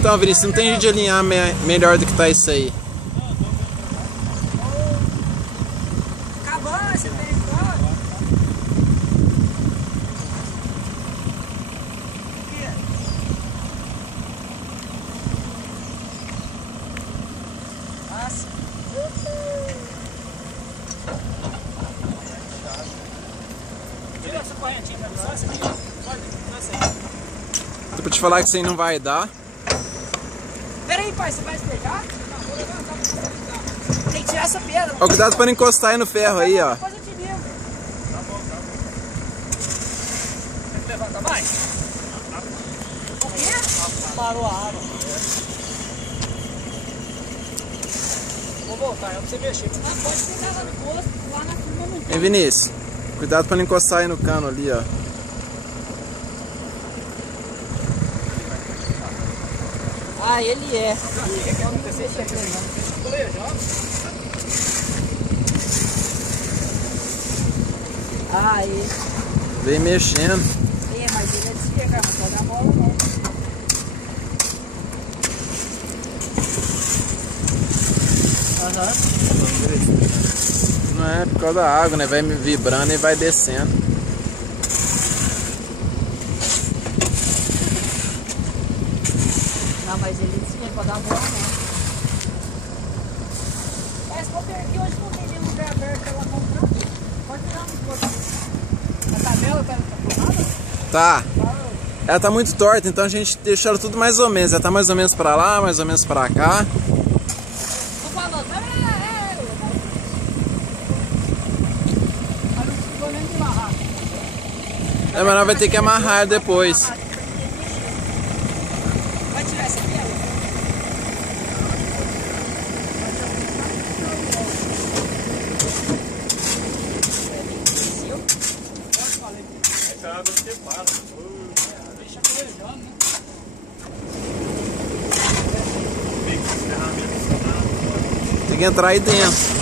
Então, Vinícius, não tem jeito de alinhar melhor do que tá isso aí. Acabou, você tem fora. Nossa. Tira essa correntinha pra mim, só essa aqui. Só essa aí. Tô pra te falar que isso aí não vai dar. Pera aí, pai, você vai despejar? Não, vou levantar pra você despejar. Tem que tirar essa pedra. Ó, cuidado pra não encostar aí no ferro aí, ó. Depois eu te ligo. Tá bom. Quer que levanta mais? O quê? Parou a água. Vou voltar, é pra você mexer. Ah, pode pegar lá no posto, lá na curva não tem. Hein, Vinícius? Cuidado pra não encostar aí no cano ali, ó. Ah, ele é. Ah, ele. Vem mexendo. É, mas ele é despegar, não pode dar bola não. Aham. Não é por causa da água, né? Vai vibrando e vai descendo. Não, mas ele disse que não pode dar bola não. Mas vou ver aqui, hoje não tem nenhum lugar aberto pra ela comprar. Pode tirar um pouco. A tabela tá formada? Tá. Ela tá muito torta, então a gente deixou ela tudo mais ou menos. Ela tá mais ou menos pra lá, mais ou menos pra cá. Tô falando, mas não ficou nem de amarrar. É, mas nós vai ter que amarrar depois. Vai tirar essa pedra? Essa água separa. Deixa correjando, né? Tem que entrar aí dentro.